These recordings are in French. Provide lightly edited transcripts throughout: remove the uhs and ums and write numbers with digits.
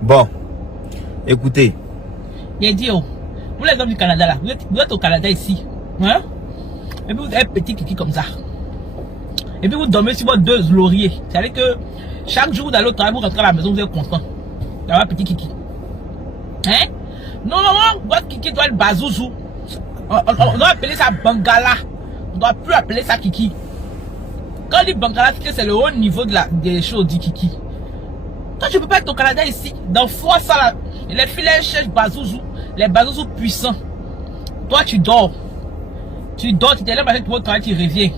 Bon, écoutez. J'ai dit, oh, vous les hommes du Canada là, vous êtes au Canada ici. Hein? Et puis vous avez un petit kiki comme ça. Et puis vous dormez sur vos 2 lauriers. C'est-à-dire que chaque jour vous allez au travail, vous rentrez à la maison, vous êtes content d'avoir un petit kiki. Hein? Normalement, votre kiki doit être bazouzou. On doit appeler ça bangala. On ne doit plus appeler ça kiki. Quand on dit bangala, c'est le haut niveau des choses du kiki. Toi, tu peux pas être au Canada ici. Dans fois ça là, les filets cherchent bazouzou. Les bazouzous puissants. Toi, tu dors. Tu dors, tu t'es là, tu vas au travail, tu reviens.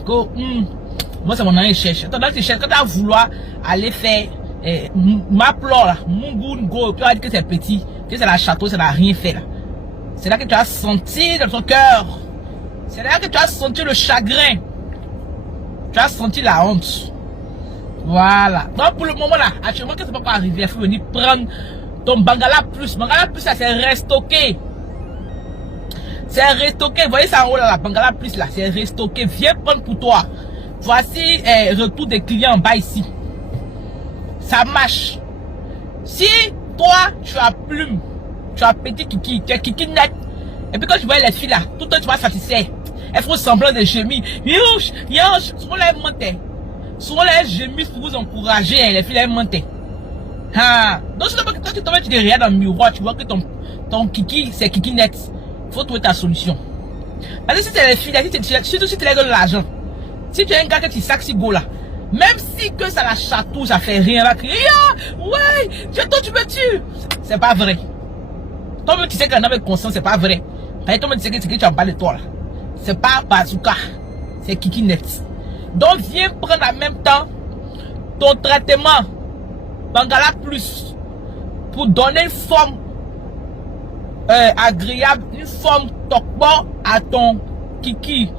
Moi, c'est mon ami cherche. Attends, tu cherches, quand tu vas vouloir aller faire ma plore là, Mungungo, tu vas dire que c'est petit, que c'est la château, ça n'a rien fait là. C'est là que tu as senti dans ton cœur. C'est là que tu as senti le chagrin. Tu as senti la honte. Voilà. Donc pour le moment là, actuellement, qu'est-ce qui va pas arriver? Il faut venir prendre ton Bangala Plus. Bangala Plus là, c'est restocké. C'est restocké. Vous voyez ça en haut là, la Bangala Plus là, c'est restocké. Viens prendre pour toi. Voici retour des clients en bas ici. Ça marche. Si toi, tu as plume, tu as petit kiki, tu as kiki net, et puis quand tu vois les filles là, tout le temps tu vas satisfaire. Elles font semblant de gémir. Youch, youch, souvent elles mentent. Souvent elles gémissent pour vous encourager, les filles elles mentent. Donc quand tu te regardes dans le miroir, tu vois que ton kiki, c'est kiki net. Il faut trouver ta solution. Parce que si c'est les filles là, surtout si tu les donnes l'argent, si tu es un gars que tu sacs si go là, même si que ça la chatouille, ça fait rien là, ouais, toi tu me tues. C'est pas vrai. Toi-même tu sais qu'un homme est conscient, c'est pas vrai. Toi-même tu sais que tu en parles de toi là. C'est pas bazooka, c'est kiki net. Donc viens prendre en même temps ton traitement Bangala Plus pour donner une forme agréable, une forme tokbo à ton kiki.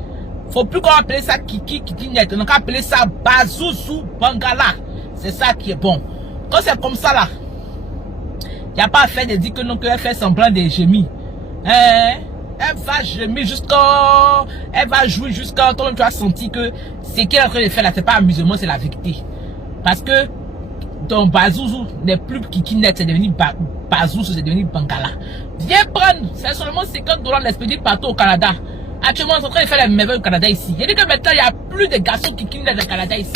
Faut plus qu'on appelle ça kiki net, on va appeler ça bazouzou Bangala. C'est ça qui est bon. Quand c'est comme ça là, il n'y a pas à faire de dire que non, qu'elle fait semblant de gémir. Elle va gémir jusqu'à, elle va jouer jusqu'à toi-même tu as senti que ce qu'elle est en train de faire là, c'est pas amusement, c'est la vérité. Parce que ton bazouzou n'est plus kiki net, c'est devenu bazouzou, c'est devenu Bangala. Viens prendre, c'est seulement $50 l'expédite partout au Canada. Actuellement, on est en train de faire les merveilles au Canada ici. Il dit que maintenant, il n'y a plus de garçons qui quittent le Canada ici.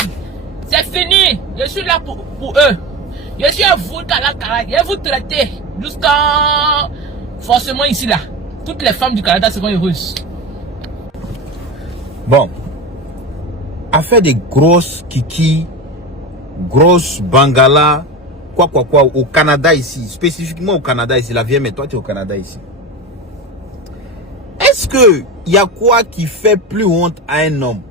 C'est fini. Je suis là pour eux. Je suis à vous, je vais vous traiter jusqu'à forcément ici là. Toutes les femmes du Canada seront heureuses. Bon. Affaire des grosses kiki, grosses Bangala, quoi, au Canada ici, spécifiquement au Canada ici, la vieille, mais toi tu es au Canada ici. Est-ce que il y a quoi qui fait plus honte à un homme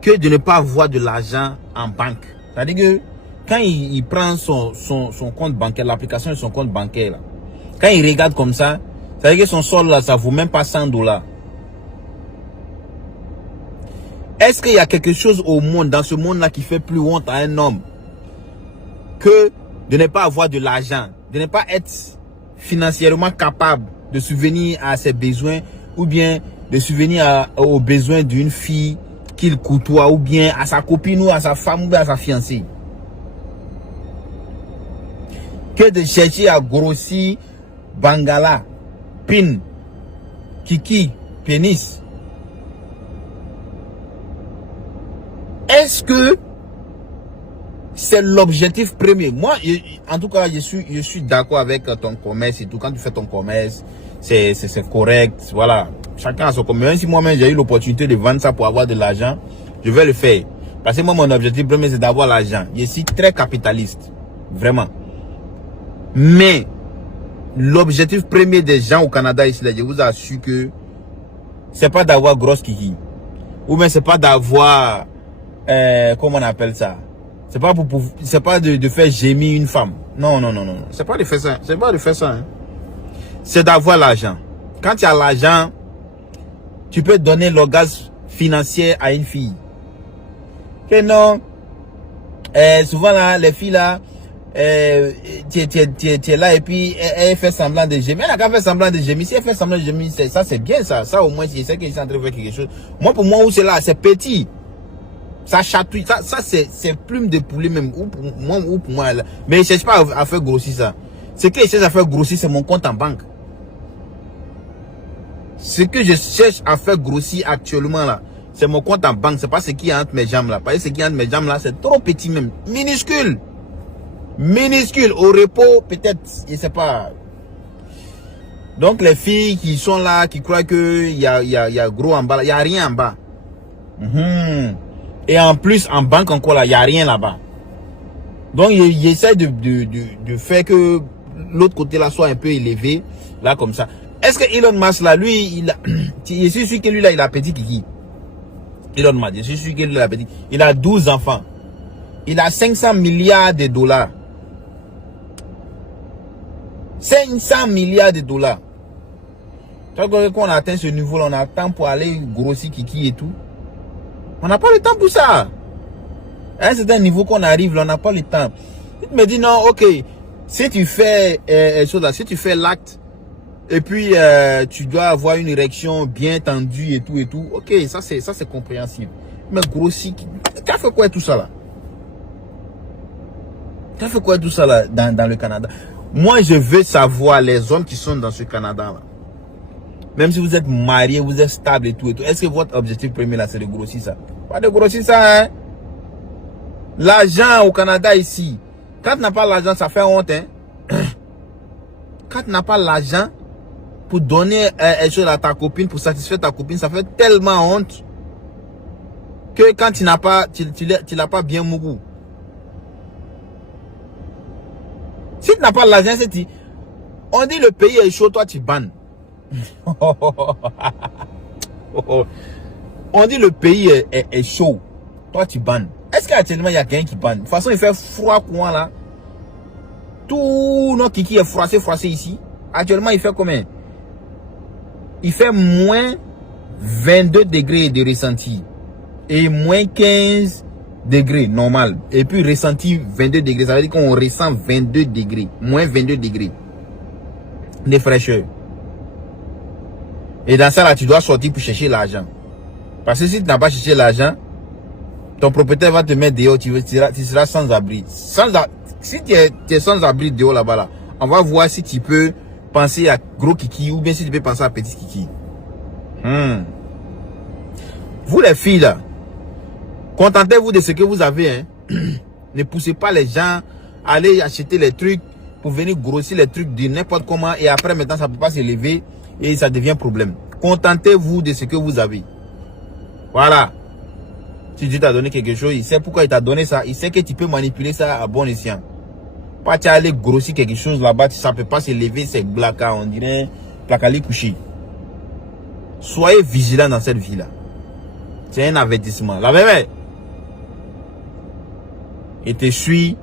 que de ne pas avoir de l'argent en banque? C'est-à-dire que quand il prend son compte bancaire, l'application de son compte bancaire, là, quand il regarde comme ça, c'est-à-dire que son solde là, ça vaut même pas $100. Est-ce qu'il y a quelque chose au monde, dans ce monde-là, qui fait plus honte à un homme que de ne pas avoir de l'argent, de ne pas être financièrement capable de subvenir à ses besoins, ou bien de subvenir aux besoins d'une fille qu'il côtoie, ou bien à sa copine, ou à sa femme, ou bien à sa fiancée, que de chercher à grossir Bangala, pin, kiki, pénis? Est-ce que c'est l'objectif premier? Moi, en tout cas, je suis d'accord avec ton commerce et tout. Quand tu fais ton commerce, c'est correct. Voilà. Chacun a son commerce. Même si moi-même j'ai eu l'opportunité de vendre ça pour avoir de l'argent, je vais le faire. Parce que moi, mon objectif premier, c'est d'avoir l'argent. Je suis très capitaliste. Vraiment. Mais, l'objectif premier des gens au Canada ici, là, je vous assure que c'est pas d'avoir grosse kiki. Ou bien c'est pas d'avoir, comment on appelle ça? C'est pas de faire gémir une femme. Non. C'est pas de faire ça. C'est pas de faire ça. Hein. C'est d'avoir l'argent. Quand tu as l'argent, tu peux donner l'orgasme financier à une fille. Que non. Souvent là, les filles là, tu es là et puis elle fait semblant de gémir. Elle n'a qu'à faire semblant de gémir. Si elle fait semblant de gémir, ça c'est bien ça. Ça au moins, c'est ça qu'elle est en train de faire quelque chose. Moi, pour moi, où c'est là, c'est petit. Ça chatouille. Ça c'est plume de poulet même. Ou pour moi. Là. Mais je cherche pas à faire grossir ça. Ce que je cherche à faire grossir, c'est mon compte en banque. Ce que je cherche à faire grossir actuellement là, c'est mon compte en banque. C'est pas ce qui est entre mes jambes là. Parce que ce qui est entre mes jambes là, c'est trop petit même. Minuscule. Minuscule. Au repos, peut-être, je sais pas. Donc les filles qui sont là, qui croient que il y a gros en bas, il y a rien en bas. Et en plus en banque encore là, il y a rien là-bas. Donc il essaie de faire que l'autre côté là soit un peu élevé là comme ça. Est-ce que Elon Musk là, lui, je suis sûr que lui là, il a petit kiki. Elon Musk, je suis sûr que lui là, il a petit. Il a 12 enfants. Il a 500 milliards de dollars. 500 milliards de dollars. Quand on atteint ce niveau là, on a le temps pour aller grossir kiki et tout. On n'a pas le temps pour ça. À un certain niveau qu'on arrive là, on n'a pas le temps. Il me dit non, ok. Si tu fais si tu fais l'acte et puis tu dois avoir une érection bien tendue et tout, ok, ça c'est compréhensible. Mais grossir, t'as fait quoi tout ça là? T'as fait quoi tout ça là dans le Canada? Moi je veux savoir les hommes qui sont dans ce Canada là. Même si vous êtes marié, vous êtes stable et tout. Est-ce que votre objectif premier là, c'est de grossir ça? Pas de grossir ça, hein? L'argent au Canada ici. Quand tu n'as pas l'argent, ça fait honte, hein? Quand tu n'as pas l'argent pour donner quelque chose à ta copine, pour satisfaire ta copine, ça fait tellement honte que quand tu n'as pas, tu l'as pas bien mougou. Si tu n'as pas l'argent, c'est on dit le pays est chaud, toi tu bannes. On dit le pays est chaud, toi tu bannes. Est-ce qu'actuellement il y a quelqu'un qui banne? De toute façon il fait froid coin là. Tout notre kiki est froissé ici. Actuellement il fait combien? Il fait moins 22 degrés de ressenti. Et moins 15 degrés normal. Et puis ressenti 22 degrés. Ça veut dire qu'on ressent 22 degrés. Moins 22 degrés de fraîcheur. Et dans ça là, tu dois sortir pour chercher l'argent. Parce que si tu n'as pas cherché l'argent, ton propriétaire va te mettre dehors, tu seras sans abri. Si tu es sans abri dehors là-bas, là, on va voir si tu peux penser à gros kiki ou bien si tu peux penser à petit kiki. Vous les filles là, contentez-vous de ce que vous avez. Hein. Ne poussez pas les gens à aller acheter les trucs pour venir grossir les trucs de n'importe comment et après maintenant ça ne peut pas s'élever. Et ça devient problème. Contentez-vous de ce que vous avez. Voilà. Si Dieu t'a donné quelque chose, il sait pourquoi il t'a donné ça. Il sait que tu peux manipuler ça à bon escient. Pas tu aller grossir quelque chose là-bas, ça ne peut pas s'élever, c'est blacka, on dirait placali couché. Soyez vigilants dans cette vie-là. C'est un avertissement. La même. Et te suis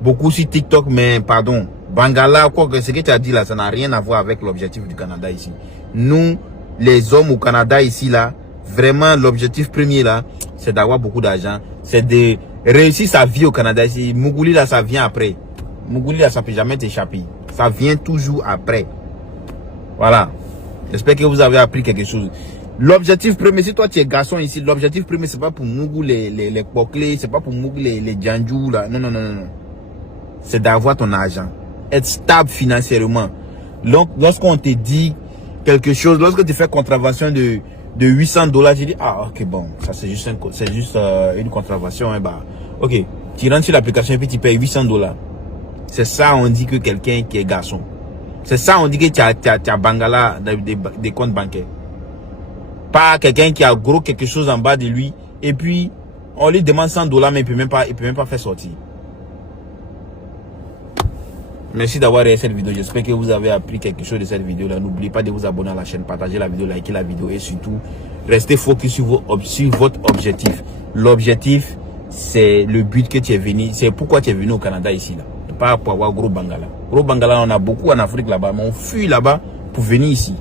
beaucoup sur TikTok, mais pardon. Bangala, quoi que ce que tu as dit là, ça n'a rien à voir avec l'objectif du Canada ici. Nous, les hommes au Canada ici là, vraiment l'objectif premier là, c'est d'avoir beaucoup d'argent, c'est de réussir sa vie au Canada ici. Mougouli là, ça vient après. Mougouli là, ça peut jamais t'échapper. Ça vient toujours après. Voilà. J'espère que vous avez appris quelque chose. L'objectif premier, si toi tu es garçon ici, l'objectif premier c'est pas pour Mougou les Poclés, c'est pas pour Mougou les Djanjou là. Non. C'est d'avoir ton argent. Être stable financièrement. Donc, lorsqu'on te dit quelque chose, lorsque tu fais contravention de $800, tu dis, ah, ok, bon, ça c'est juste une contravention, hein, bah, ok. Tu rentres sur l'application et puis tu payes $800. C'est ça, on dit que quelqu'un qui est garçon. C'est ça, on dit que tu as Bangala des comptes bancaires. Pas quelqu'un qui a gros quelque chose en bas de lui et puis on lui demande $100 mais il peut même pas faire sortir. Merci d'avoir regardé cette vidéo. J'espère que vous avez appris quelque chose de cette vidéo là. N'oubliez pas de vous abonner à la chaîne, partager la vidéo, liker la vidéo et surtout restez focus sur votre objectif. L'objectif c'est le but que tu es venu, c'est pourquoi tu es venu au Canada ici là. Pas pour avoir gros Bangala. Gros Bangala on a beaucoup en Afrique là-bas, mais on fuit là-bas pour venir ici.